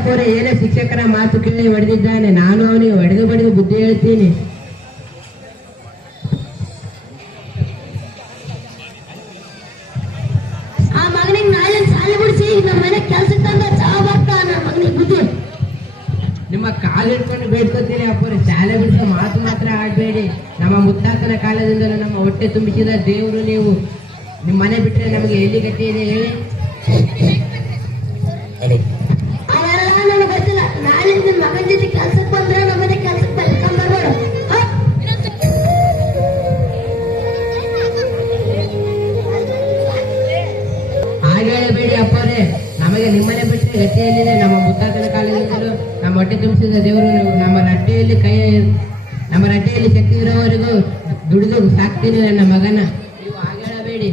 ಅಪ್ಪೋರೆ ಏನೇ ಶಿಕ್ಷಕರ ಮಾತು ಕೇಳಿ ಹೊಡೆದಿದ್ದಾನೆ. ನಾನು ಅವನಿಗೆ ಹೊಡೆದು ಬುದ್ಧಿ ಹೇಳ್ತೀನಿ. ಆ ಮಗನಿಗೆ ನಾಳೆ ಸಾಲಿ ಬಿಡಿಸಿ ನಮ್ಮ ಮನೆ ಕೆಲ್ಸಕ್ಕೆ ತಂದ ಚಾ ಬರ್ತಾನ ಮಗನಿಗೆ ಬುದ್ಧಿ. ನಿಮ್ಮ ಕಾಲು ಹಿಡ್ಕೊಂಡು ಬೇಡ್ಕೊತೀನಿ ಅಪ್ಪೋರೆ, ಶಾಲೆ ಬಿಡಿಸೋ ಮಾತು ಮಾತ್ರ ಆಡ್ಬೇಡಿ. ನಮ್ಮ ಮುತ್ತಾತನ ಕಾಲದಿಂದಲೂ ನಮ್ಮ ಹೊಟ್ಟೆ ತುಂಬಿಸಿದ ದೇವರು ನೀವು. ನಿಮ್ಮ ಮನೆ ಬಿಟ್ಟರೆ ನಮಗೆ ಎಲ್ಲಿ ಗತಿ ಇದೆ ಹೇಳಿ? ಅವೆಲ್ಲ ನನಗೆ ಗೊತ್ತಿಲ್ಲ. ನಾಳೆ ನಿನ್ನ ಮಗನ ಜೊತೆ ಕೆಲ್ಸಕ್ಕೆ ಬಂದ್ರೆ ನಮ್ಮನೆ ಕೆಲ್ಸಕ್ಕೆ ಬರ್ಕೊಂಡ್ಬರ್ಬೇಡ. ಹಾಗೆ ಹೇಳಬೇಡಿ ಅಪ್ಪೋರೆ, ನಮಗೆ ನಿಮ್ಮನೆ ಬಿಟ್ಟರೆ ಗತಿಯಲ್ಲಿದೆ. ನಮ್ಮ ಮುತ್ತಾತನ ಕಾಲದಿಂದಲೂ ನಮ್ಮ ಹೊಟ್ಟೆ ತುಂಬಿಸಿದ ದೇವರು ನೀವು. ನಮ್ಮ ರಟ್ಟೆಯಲ್ಲಿ ಶಕ್ತಿ ಇರೋವರೆಗೂ ದುಡಿದು ಸಾಕ್ತೀನಿ ನನ್ನ ಮಗನ. ನೀವು ಹಾಗೆ ಹೇಳಬೇಡಿ.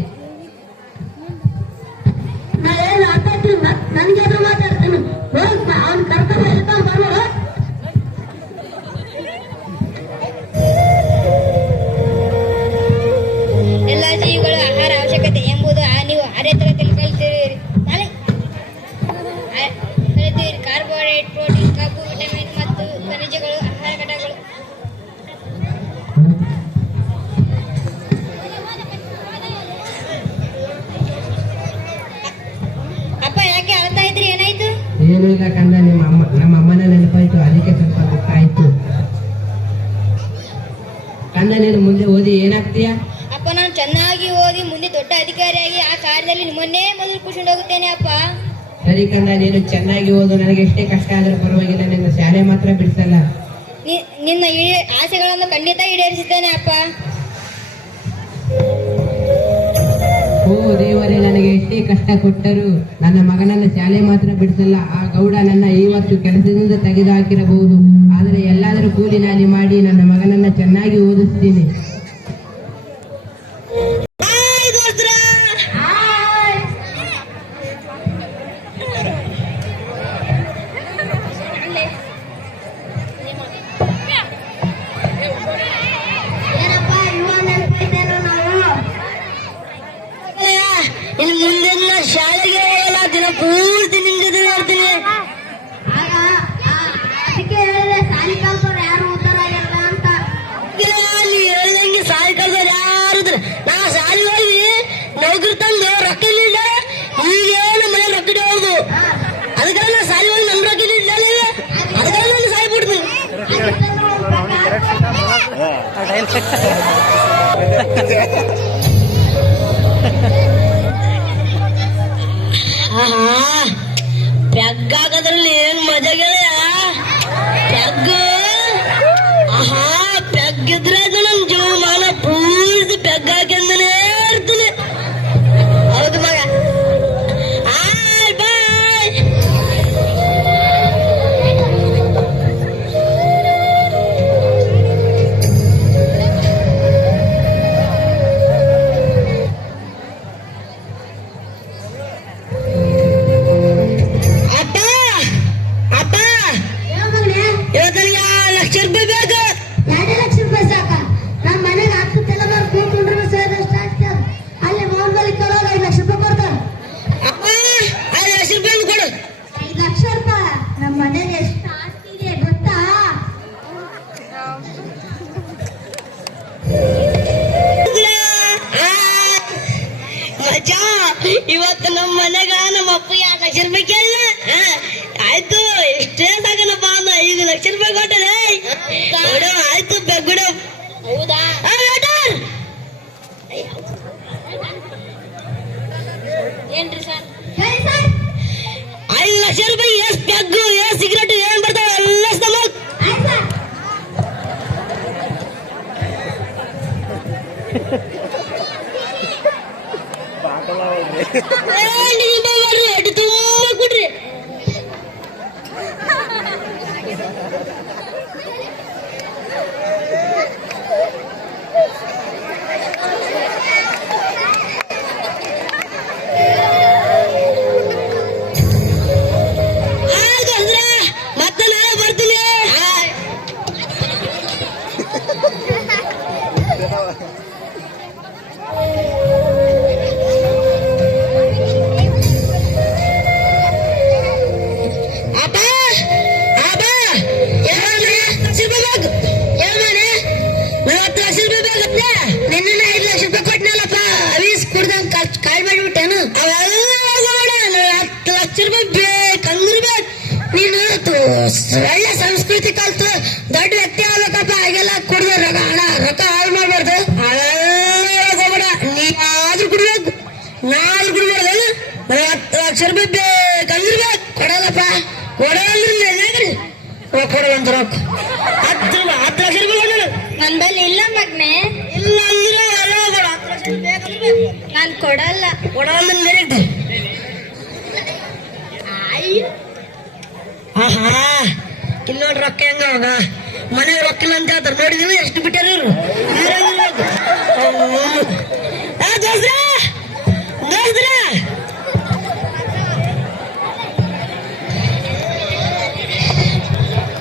ನಾನೇನು ಆಟಾಡ್ತೀನಿ, ನನ್ಗೆ ಎದುರು ಮಾತಾಡ್ತೀನಿ. ಹೋಗ್ ಅವ್ನ ಕರ್ತವ್ಯ ಇರ್ತಾವ ಬರ್ಬೇಡ. ಎಲ್ಲ ಜೀವಿಗಳು ಆಹಾರ ಅವಶ್ಯಕತೆ ಎಂಬುದು ನೀವು ಆರೇ ತರಗತಿಯಲ್ಲಿ ಕಲಿತಿರಿ. ಕಾರ್ಬೋಹೈಡ್ರೇಟ್, ಪ್ರೋಟೀನ್, ಕಬ್ಬು, ವಿಟಮಿನ್ ಮತ್ತು ಖನಿಜಗಳು ಆಹಾರ ಘಟಕಗಳು. ಅಪ್ಪ ಯಾಕೆ ಅಳ್ತಾ ಇದ್ರಿ? ಏನಾಯ್ತು? ಏನೂ ಇಲ್ಲ ಕಂದ, ನಮ್ಮ ಅಮ್ಮನ ನೆನಪಾಯ್ತು, ಅದಕ್ಕೆ ಸ್ವಲ್ಪ ದುಃಖ ಆಯ್ತು. ಕಂದ ನೀನು ಮುಂದೆ ಓದಿ ಏನಾಗ್ತೀಯಾ? ಅಪ್ಪ ನಾನು ಚೆನ್ನಾಗಿ ಓದಿ ಮುಂದೆ ದೊಡ್ಡ ಅಧಿಕಾರಿಯಾಗಿ ಆ ಕಾರ್ಯದಲ್ಲಿ ನಿಮ್ಮನ್ನೇ ಮೊದಲು ಕೂತ್ಕೊಂಡು ಹೋಗುತ್ತೇನೆ ಅಪ್ಪ. ಸರಿ ಕಂದ, ನೀನು ಚೆನ್ನಾಗಿ ಓದು. ನನಗೆ ಎಷ್ಟೇ ಕಷ್ಟ ಆದರೂ ಪರವಾಗಿಲ್ಲ, ನಿನ್ನ ಶಾಲೆ ಮಾತ್ರ ಬಿಡಿಸಲ್ಲ. ನಿನ್ನ ಆಸೆಗಳನ್ನು ಖಂಡಿತ ಈಡೇರಿಸುತ್ತೇನೆ ಅಪ್ಪ. ಓ ದೇವರೇ, ನನಗೆ ಎಷ್ಟೇ ಕಷ್ಟ ಕೊಟ್ಟರು ನನ್ನ ಮಗನನ್ನ ಶಾಲೆ ಮಾತ್ರ ಬಿಡಿಸಲ್ಲ. ಆ ಗೌಡ ನನ್ನ ಇವತ್ತು ಕೆಲಸದಿಂದ ತೆಗೆದು ಹಾಕಿರಬಹುದು, ಆದರೆ ಎಲ್ಲಾದರೂ ಕೂಲಿ ನಾಲಿ ಮಾಡಿ ನನ್ನ ಮಗನನ್ನ ಚೆನ್ನಾಗಿ ಓದಿಸ್ತೀನಿ. ಇನ್ನು ಮುಂದಿನ ಶಾಲೆಗೆ ಹೋಗಲ್ಲ, ದಿನ ಪೂರ್ತಿ ನಿಂಗೆ ನೋಡ್ತೀನಿ. ಅದಕ್ಕೆ ಹೇಳಿದೆ ಸಾಲಿ ಕಲ್ಸೋರು ಯಾರು ಉದ್ದಾರ ಆಗಿಲ್ಲ ಅಂತ. ನೀ ಹೇಳಿದಂಗೆ ಸಾಲಿ ಕಲ್ಸೋರು ಯಾರು ನಾ ಶಾಲೆ ಹೋಗಿ ನೌಕರಿ ತಂದು ರೊಕ್ಕ ಇಲ್ಲ. ಈಗೇನು ಮನೆ ರೊಕ್ಕ ಹೋಗುದು, ಅದಕ್ಕೆಲ್ಲ ನಾ ಶಾಲೆ ಹೋಗಿ ನಮ್ ರೊಕ್ಕ ಇಲ್ಲ, ಅದಕ್ಕೆಲ್ಲ ನಾನು ಸಾಯಿ ಬಿಡ್ತೀನಿ. ಪೆಗ್ಗಾಗೋದ್ರಲ್ಲಿ ಏನ್ ಮಜಾ ಗೆಳೆಯ. ಪೆಗ್ ಪೆಗ್ಗಿದ್ರೆ ನನ್ ಜೀವಮಾನ ಪೂರ್ತಿ ಪೆಗ್ ಹಾಕೆಂದನೇ ಇರ್ತೀನಿ. ಹೌದು ಮಗ. ಬಾಯ್. ಇವತ್ತು ನಮ್ಮ ಮನೆಗ ನಮ್ಮ ಅಪ್ಪ 2 ಲಕ್ಷ ರೂಪಾಯಿ ಕೇಳ. ಆಯ್ತು, ಎಷ್ಟೇ ಸಾಕನಪ್ಪ ಅಂದ 5 ಲಕ್ಷ ರೂಪಾಯಿ ಕೊಟ್ಟರೆ. ಆಯ್ತು ಬೆಗ್ಗುಡು. ಹೌದಾ? ಏನ್ರಿ ಸರ್? 5 ಲಕ್ಷ ರೂಪಾಯಿ ಎಸ್ ಬೆಗ್ಗು, ಎಸ್ ಸಿಗರೇಟ್ ಏನ್ ಬರ್ತಾವ ಎಲ್ಲ ತುಂಬ ಕೊಡ್ರಿ. ಮತ್ತೆ ನಾಳೆ ಬರ್ತೀನಿ. ಕೊಡುವಂತ ರೊಕ್ಕ 10 ಲಕ್ಷ ರೂಪಾಯಿ ನನ್ ಬಲ್ಲಿ ಇಲ್ಲ ಮಗ್ನೆ, ಇಲ್ಲ ಅಂದ್ರೆ ಎಲ್ಲ ಕೊಡು 10 ಲಕ್ಷ ಬೇಕಂದ್ರೆ ನಾನ್ ಕೊಡಲ್ಲ. ಕೊಡಲ್ಲ ಮೇರಿದ್ದೆ. ಆಹಾ ಇಲ್ಲಿ ನೋಡಿ ರೊಕ್ಕ ಹೆಂಗ ಅವಾಗ ಮನೆಗೆ ರೊಕ್ಕ ಇಲ್ಲ ಅಂತ ಹೇಳ್ತಾರೆ. ನೋಡಿದೀವಿ ಎಷ್ಟು ಬಿಟ್ಟಾರ ಇವ್ರು.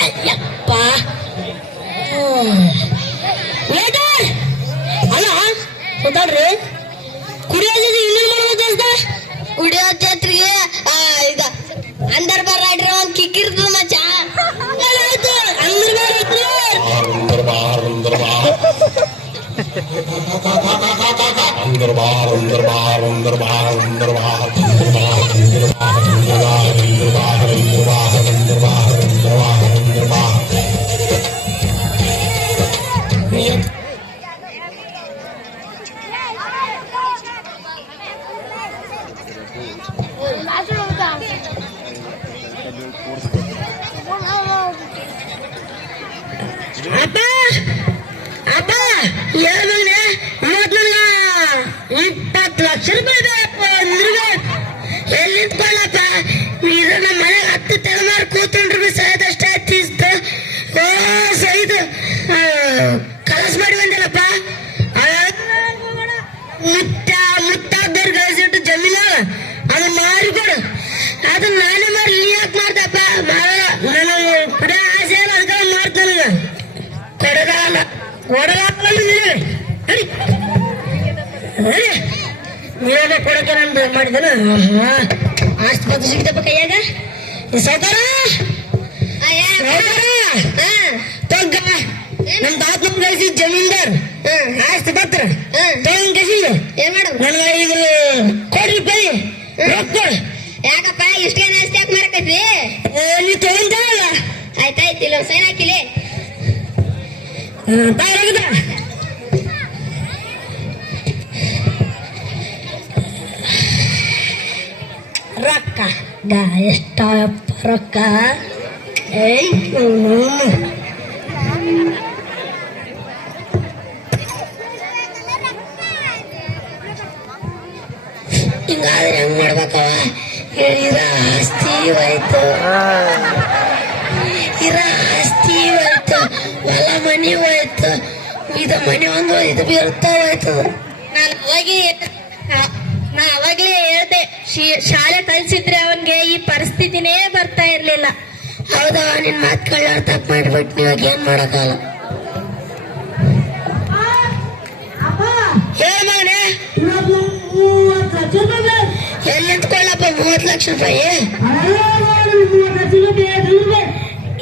ಅಯ್ಯಪ್ಪ ಅಲ್ಲ ಗೊತ್ತಾಡ್ರಿ ಕುಡಿಯೋದು ಇನ್ನೇನು ಮಾಡ್ಬೋದು ದೋಸ್ತ? ಕುಡಿಯೋ ಜಾತ್ರೆಗೆ ಈಗ ಅಂದರ್ ಬಾರ್ ಆಡ್ರೆ ಒಂದ್ ಕಿಕ್ ಇರ್ತದ ಮಚ್ಚ. ಅಪ್ಪ ಅಪ್ಪ ಹೇಳ್ಬಂದ್ರೆ ಇವತ್ತು ನನ್ನ 20 ಲಕ್ಷ ರೂಪಾಯಿ ಎಲ್ಲಿ ನಿಂತ್ಕೊಳ್ಳಪ್ಪ. ಇದು ನಮ್ಮ ಮನೆಗೆ 10 ತಲೆಮಾರು ಕೂತ್ಕೊಂಡ್ರು ಸಹಿತಷ್ಟೇ ತೀಸ್ತು ಸಹಿತ ಕಲಸ್ ಮಾಡಿ ಬಂದಿಲ್ಲಪ್ಪ. ಮುತ್ತಾದವ್ರು ಗಳಿಸಿಟ್ಟು ಜಮೀನು ಅದು ಮಾರಿಕೊಡು. ಅದು ನಾನೇ ಮಾಡಿ ನೀ ಯಾಕೆ ಮಾಡ್ದಪ್ಪ? ನನಗೆ ಕುಡಿಯೋ ಆಸೆ ಇಲ್ಲ, ಅದಕ್ಕೆ ಮಾಡ್ತಾನ. ಕೊಡಗಲ್ಲ ನೀವೇ ಕೊಡಕ್ಕೆ ನಂದು ಮಾಡಿದನ. ಆಸ್ತಿ ಪತ್ರ ಸಿಗ್ತಪ್ಪ ಕೈಯಾಗ. ಸೌಕರ ತೊಗ್ಗ ನಮ್ ತಾತ ನಮ್ ಗಳಿಸಿ ಜಮೀನ್ದಾರ್ ಆಸ್ತಿ ಪತ್ರ ತಗೊಂಡ್ ಕಸಿಂದು ಏನ್ ಮಾಡು? ನನಗೆ ಈಗ ₹1 ರೊಕ್ಕ. ಯಾಕಪ್ಪ ಇಷ್ಟೇನ ಆಸ್ತಿ ಯಾಕೆ ಮಾರಕತ್ತಿ? ನೀ ತಗೊಂತಲ್ಲ ಆಯ್ತಾಯ್ತು, ಇಲ್ಲ ಸೈನ್ ಹಾಕಿಲಿ. ತಾಯಿದ ರೊಕ್ಕ ಎಷ್ಟಪ್ಪ ರೊಕ್ಕ? ಹಿಂಗಾದ್ರೆ ಹೆಂಗ್ ಮಾಡ್ಬೇಕವ? ಇರ ಆಸ್ತಿ ಹೋಯ್ತು, ಹೊಲ ಮನಿ ಹೋಯ್ತು, ಇದು ಮನೆ ಒಂದು ಇದು ಬೀರ್ತಾ ಹೋಯ್ತು. ನಾ ಅವಾಗ್ಲೇ ಹೇಳ್ದೆ, ಶಾಲೆ ಕಲ್ಸಿದ್ರೆ ಅವನ್ಗೆ ಈ ಪರಿಸ್ಥಿತಿನೇ ಬರ್ತಾ ಇರ್ಲಿಲ್ಲ. ಹೌದಾ, ನಿನ್ ಮಾತು ಕಳ್ಳಾರ ತಪ್ಪು ಮಾಡ್ಬಿಟ್ಟು ಇವಾಗ ಏನ್ ಮಾಡಕ್ಕಲ್ಲ. ಎಲ್ಲಿ ನಿಂತ್ಕೊಳ್ಳಪ್ಪ 30 ಲಕ್ಷ ರೂಪಾಯಿ?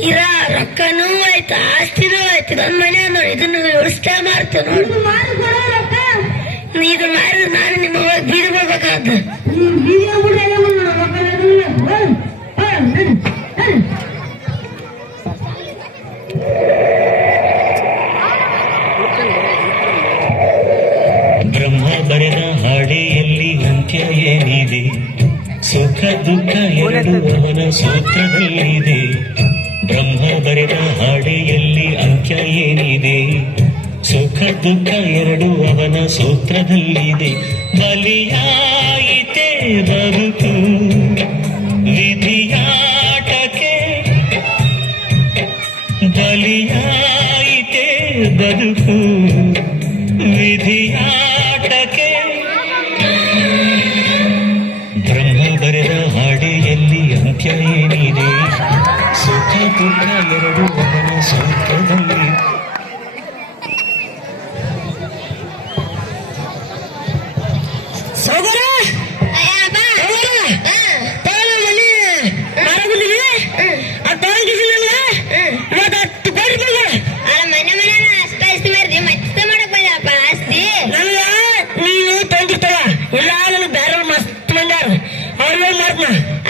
ಇರ ರೊಕ್ಕನೂ ಆಯ್ತು, ಆಸ್ತಿನೂ ಆಯ್ತು, ನನ್ನ ಮನೆ ನೋಡಿ ಇದನ್ನ ಉಳಿಸ್ತಾ ಮಾಡ್ತೇವೆ ನೋಡಿ. ಇದು ಮಾಡಿದ್ರೆ ನಾನು ನಿಮ್ಮ ಬೀದಿ ಹೋಗ್ಬೇಕಾದ. ಬ್ರಹ್ಮ ಬರೆದ ಹಾಡಿಯಲ್ಲಿ ಅಂತ್ಯ ಏನಿದೆ? ಸುಖ ದುಃಖ ಎರಡು ಅವನ ಸೂತ್ರದಲ್ಲಿದೆ. ಬ್ರಹ್ಮ ಬರೆದ ಹಾಡಿಯಲ್ಲಿ ಅಂತ್ಯ ಏನಿದೆ? ಸುಖ ದುಃಖ ಎರಡು ಅವನ ಸೂತ್ರದಲ್ಲಿದೆ. ಬಲಿಯಾಯಿತೆ ಬದುಕು ವಿಧಿಯಾಟಕ್ಕೆ, ಬಲಿಯಾಯಿತೆ ಬದುಕು ವಿಧಿಯಾಟಕ್ಕೆ. ಬ್ರಹ್ಮ ಬರೆದ ಹಾಡಿಯಲ್ಲಿ ಅಂತ್ಯ ಏನಿದೆ? ಸುಖ ದುಃಖ ಎರಡು ಅವನ ಸೂತ್ರದಲ್ಲಿ. ಸೌಕರ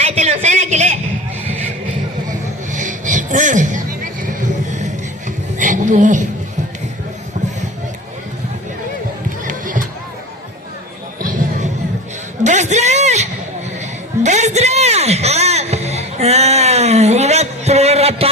ಆಯ್ತಲ್ಲ ಸೈನ್ ಹಾಕಿಲೆ. ಇವತ್ತು ನೋಡ್ರಪ್ಪ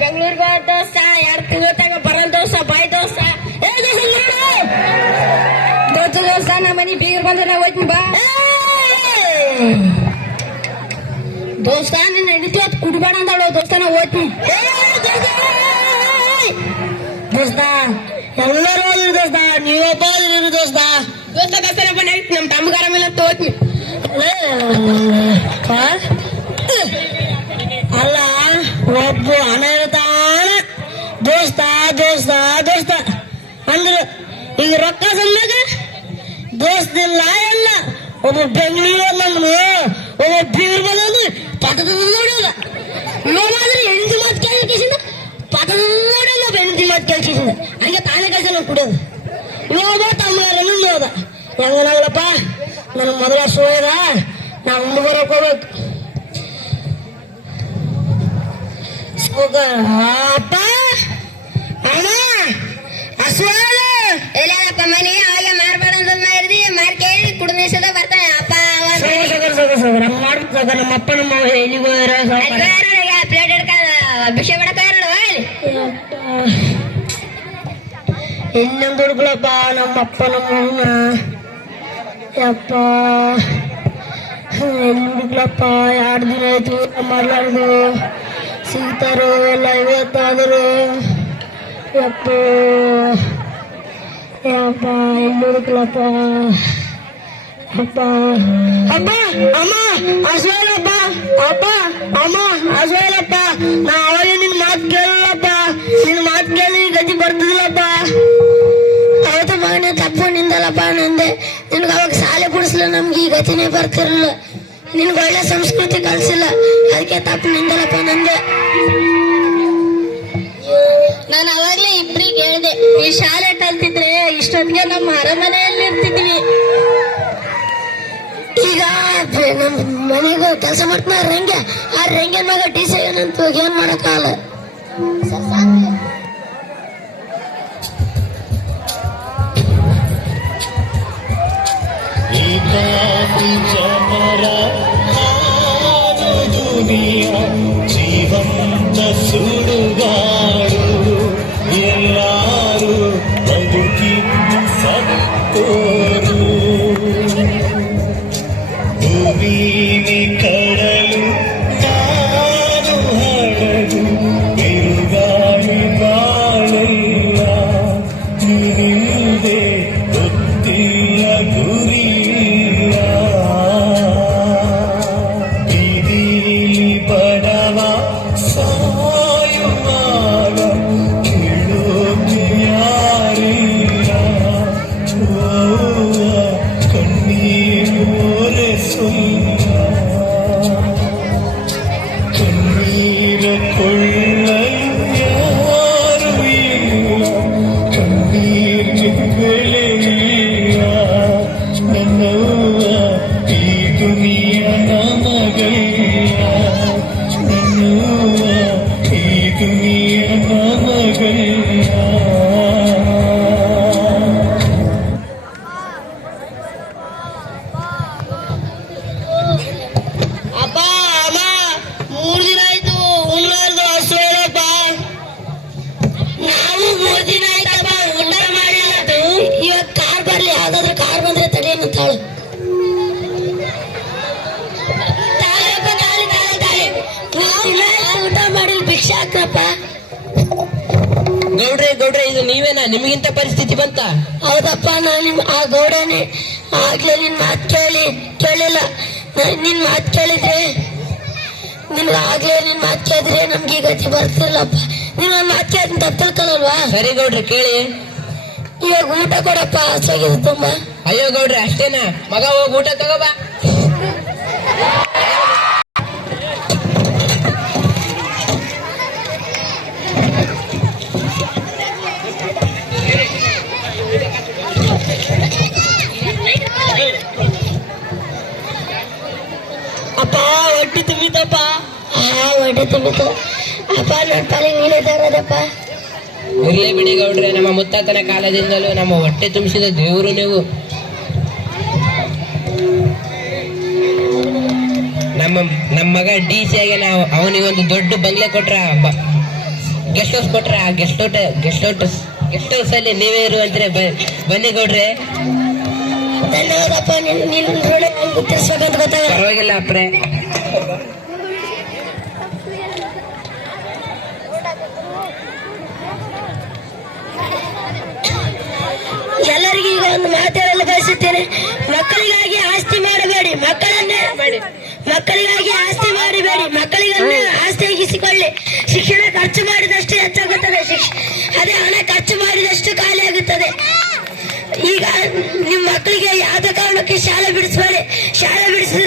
ಬೆಂಗಳೂರಿಗೆ ಹೋದ ದೋಸ್ತ 2 ತಿಂಗಳ ಬರಲ್ ದೋಸ್ತ ಬಾಯ್ ದೋಸ್ತ ಏ ದೋಸ್ತ ನಮ್ಮ ಮನಿ ಬೀಗರ್ ಬಂದ್ರೆ ನಾ ಹೋಯ್ತೀನಿ ಬಾ. ದೋಸ್ತ ನಿನ್ನ ಹೆಂಡತಿ ಹೊತ್ತು ಕುಡ್ಬೇಡ ಅಂದಾಳು ದೋಸ್ತ ನಾ ಹೋಗ್ತೀನಿ. ದೋಸ್ತ ಎಲ್ಲರೂ ಹೋದ್ರು ದೋಸ್ತ ನೀವೊಬ್ಬ ದೋಸ್ತ ದೋಸ್ತ ನಮ್ಮ ತಮ್ಮಗಾರ ಮೇಲೆ ಅಂತ ಹೋಗ್ತೀನಿ. ಅಲ್ಲ ಒಬ್ಬ ಹಣ ಇರ್ತಾನ ದೋಸ್ತ ದೋಸ್ತ ದೋಸ್ತ ಅಂದ್ರು ಈಗ ರೊಕ್ಕ ಸಮ್ಯಾಗ ದೋಸ್ತ ಇಲ್ಲ ಎಲ್ಲ ಒಬ್ಬ ಬೆಂಗಳೂರು ನಮ್ದು ಒಬ್ಬ ಬೀರ್ ಬಂದು ಪಕ್ಕದ ನೋಡಿಲ್ಲ ನೋಡಿದ್ರೆ ಹೆಂಡತಿ ಮಾತು ಕೇಳಿಸಿದ ಪಕ್ಕದ ನೋಡಿಲ್ಲ ಹೆಂಡತಿ ಮಾತು ಕೇಳಿಸಿದ ಹಂಗೆ ತಾನೇ ಕೆಲಸ ನಾವು ಕುಡಿಯೋದು ಇವಾಗ ತಮ್ಮ ಹೋದ ಹೆಂಗನಾಗಲಪ್ಪ ನನ್ನ ಮೊದಲ ಸೋಯದ ನಾವು ಮುಂದೆ ಬರೋಕೆ ಹೋಗ್ಬೇಕು. ಅಪ್ಪ ಅಣ್ಣ ಎಲ್ಲಪ್ಪ ಮನೆ ಹಾಗೆ ಮಾರ್ಬೇಡ ಅಂತ ಮಾರಿದಿ ಮಾರ್ ಕೇಳಿ ಕುಡಿದ ಬರ್ತಾನೆ ಅಪ್ಪ ಮಾಡ್ಬೇಕು ನಮ್ಮ ಅಪ್ಪ ನಮ್ಮ ಎಲ್ಲಿಗೋ ಪ್ಲೇಟ್ ಹಿಡ್ಕೊಂಡು ಭಿಕ್ಷೆ ಬಿಡಕ ಇನ್ನೊಂದು ಹುಡುಗ್ಲಪ್ಪ ನಮ್ಮ ಅಪ್ಪ ನಮ್ಮ ಅಣ್ಣ ಯಪ್ಪ ಎಲ್ಲಿ ಹುಡುಗ್ಲಪ್ಪ 2 ದಿನ ಆಯ್ತು ಮಾಡ್ಲಾರ್ದು ಸಿಗ್ತಾರೋ ಎಲ್ಲ ಇವತ್ತಾದರೂ ಯಪ್ಪ ಯಪ್ಪ ಎಲ್ಲಿ ಹುಡುಗ್ಲಪ್ಪ ಅಪ್ಪ ಅಪ್ಪ ಅಮ್ಮ ಹಸುವಲ್ಲಪ್ಪ ಅಪ್ಪ ಅಮ್ಮ ಹಸುವಲ್ಲಪ್ಪ ನಾ ಅವಾಗ ನಿನ್ ಮಾತು ಕೇಳಲ್ಲಪ್ಪ ನಿನ್ ಮಾತು ಕೇಳಿ ಗತಿ ಬರ್ತಿದಿಲ್ಲಪ್ಪ. ಅವತ್ತು ಮಗನೇ ತಪ್ಪು ನಿಂದಲ್ಲಪ್ಪ ನಂದೆ ನಿನ್ಗೆ ಅವಾಗ ಶಾಲೆ ಕೊಡಿಸ್ಲಿಲ್ಲ ನಮ್ಗೆ ಈ ಗತಿನೇ ಬರ್ತಿರಲಿಲ್ಲ ನಿನ್ಗೆ ಒಳ್ಳೆ ಸಂಸ್ಕೃತಿ ಕಲಿಸಿಲ್ಲ ಅದಕ್ಕೆ ತಪ್ಪು ನಿಂದಲ್ಲಪ್ಪ ನಂದೆ. ನಾನು ಅವಾಗ್ಲೇ ಇಬ್ರಿಗೆ ಹೇಳ್ದೆ ಈ ಶಾಲೆ ಕಲ್ತಿದ್ರೆ ಇಷ್ಟೊತ್ತಿಗೆ ನಮ್ಮ ಅರಮನೆಯಲ್ಲಿ ಇರ್ತಿದ್ವಿ. ಈಗ ನಮ್ಮ ಮನೆಗೆ ಕೆಲಸ ಮಾಡ್ತಾನ ರಂಗೆ ಆ ರಂಗನ್ ಮಗ ಟಿ ಸಿ ಏನಂತ ಏನ್ ಮಾಡಕ್ಕಾಗಲ್ಲ. ಜನರ ದುನಿಯಾ ಜೀವಂತ ಸುಡುಗಾಡು ಎಲ್ಲಾರು ಬದುಕಿದ್ದು ಸತ್ತೋರು ಭೂಮಿನಿ ಕಡಲು ನಾನು ಹಡಗು ಬಿರುಗಾಳಿ ಬಾಳೆಲ್ಲ ನಿನ್ನಿಂದೆ ಗೊತ್ತಿಲ್ಲ ಗುರಿಲ್ಲ ಬೀದಿಲಿ ಬಡವ ಸಾಯುವಾಗ ಕೇಳೋಕೆ ಯಾರಿಲ್ಲ ಕಣ್ಣೀರು ಒರೆಸೊಲ್ಲ ಕಣ್ಣೀರ ಕೊಳ್ಳಲು ಯಾರು ಇಲ್ಲ ಕಣ್ಣೀರಿಗೆ ಬೆಲೆಯಿಲ್ಲ ನನ್ನವ್ವ ಈ ದುನಿಯ ನಮಗಲ್ಲ ನನ್ನವ್ವ ಈ ದುನಿಯ ನಮಗಲ್ಲ. ಅಪ್ಪ ಅಮ್ಮ 3 ದಿನ ಆಯ್ತು ಉಣ್ಣಾರ್ದು ಹಸುವಲ್ಲಪ್ಪ ನಾವು 3 ದಿನ ಆಯ್ತಪ್ಪ ಊಟ ಮಾಡಿಲ್ಲ. ಇವಾಗ ಕಾರ್ ಬರ್ಲಿ ಯಾವ್ದಾದ್ರು ಕಾರ್ ಬಂದ್ರೆ ತಡೆಯಂತಾಳು ಊಟ ಮಾಡಿಲ್ಲ ಭಿಕ್ಷೆ ಹಾಕಪ್ಪ. ಗೌಡ್ರೆ ಇದು ನೀವೇನಾ? ನಿಮಗಿಂತ ಪರಿಸ್ಥಿತಿ ಬಂತ? ಹೌದಪ್ಪ ನಾನು ಆ ಗೌಡನೇ ಆಗ್ಲೇ ನಿನ್ ಮಾತು ಕೇಳಿಲ್ಲ ನಿನ್ ಮಾತು ಕೇಳಿದ್ರೆ ನಿನ್ಗೆ ಆಗ್ಲೇ ನಿನ್ ಮಾತು ಕೇಳಿದ್ರೆ ನಮ್ಗೆ ಈ ಗತಿ ಬರ್ತಿರ್ಲಪ್ಪ. ನೀನ್ ಒಂದ್ ಮಾತು ಕೇಳಿದ್ರೆ ತಪ್ಪು ತಿಳ್ಕೊಳಲ್ವಾ? ಸರಿ ಗೌಡ್ರೆ ಕೇಳಿ. ಇವಾಗ ಊಟ ಕೊಡಪ್ಪ ಹಸಾಗಿದೆ ತುಂಬಾ. ಅಯ್ಯೋ ಗೌಡ್ರೆ ಅಷ್ಟೇನಾ? ಮಗ ಹೋಗಿ ಊಟ ತಗೋಬಾ. ಅಪ್ಪ ಹೊಟ್ಟೆ ತುಂಬಿತಪ್ಪ. ಹೊಟ್ಟೆ ತುಂಬಿತು ಅಪ್ಪ ನನ್ನ ಪಾಲಿಗೆ ನೀನೇ ತಗೋದಪ್ಪ. ಇರ್ಲೇ ಬಿಡಿ ಗೌಡ್ರೆ, ನಮ್ಮ ಮುತ್ತಾತನ ಕಾಲದಿಂದಲೂ ನಮ್ಮ ಹೊಟ್ಟೆ ತುಂಬಿಸಿದ ದೇವರು ನೀವು. ನಮ್ಮ ಮಗ DC ಆಗಿ ನಾವು ಅವನಿಗೊಂದು ದೊಡ್ಡ ಬಂಗ್ಲೆ ಕೊಟ್ರ ಗೆಸ್ಟ್ ಹೌಸ್ ಕೊಟ್ರೆ ಆ ಗೆಸ್ಟ್ ಹೌಸ್ ಅಲ್ಲಿ ನೀವೇ ಇರುವಂತ್ರೆ ಬನ್ನಿ ಗೌಡ್ರೆ. ಧನ್ಯವಾದಪ್ಪ, ನಿನ್ ಋಣ ತೀರ್ಸ್ಬೇಕಂತ ಗೊತ್ತಾಗ. ಪರವಾಗಿಲ್ಲ ಅಪ್ರೆ. ಎಲ್ಲರಿಗೂ ಈಗ ಒಂದು ಮಾತಾಡಲು ಬಯಸುತ್ತೇನೆ. ಮಕ್ಕಳಿಗಾಗಿ ಆಸ್ತಿ ಮಾಡಬೇಡಿ, ಮಕ್ಕಳಿಗಾಗಿ ಆಸ್ತಿ ಮಾಡಬೇಡಿ, ಮಕ್ಕಳಿಗನ್ನೇ ಆಸ್ತಿಯಾಗಿಸಿಕೊಳ್ಳಿ. ಶಿಕ್ಷಣ ಖರ್ಚು ಮಾಡಿದಷ್ಟು ಹೆಚ್ಚಾಗುತ್ತದೆ, ಅದೇ ಹಣ ಖರ್ಚು ಮಾಡಿದಷ್ಟು ಖಾಲಿ ಆಗುತ್ತದೆ. ಈಗ ನಿಮ್ಮ ಮಕ್ಕಳಿಗೆ ಯಾವುದೇ ಕಾರಣಕ್ಕೆ ಶಾಲೆ ಬಿಡಿಸಬೇಡಿ. ಶಾಲೆ ಬಿಡಿಸಿದ್ರೆ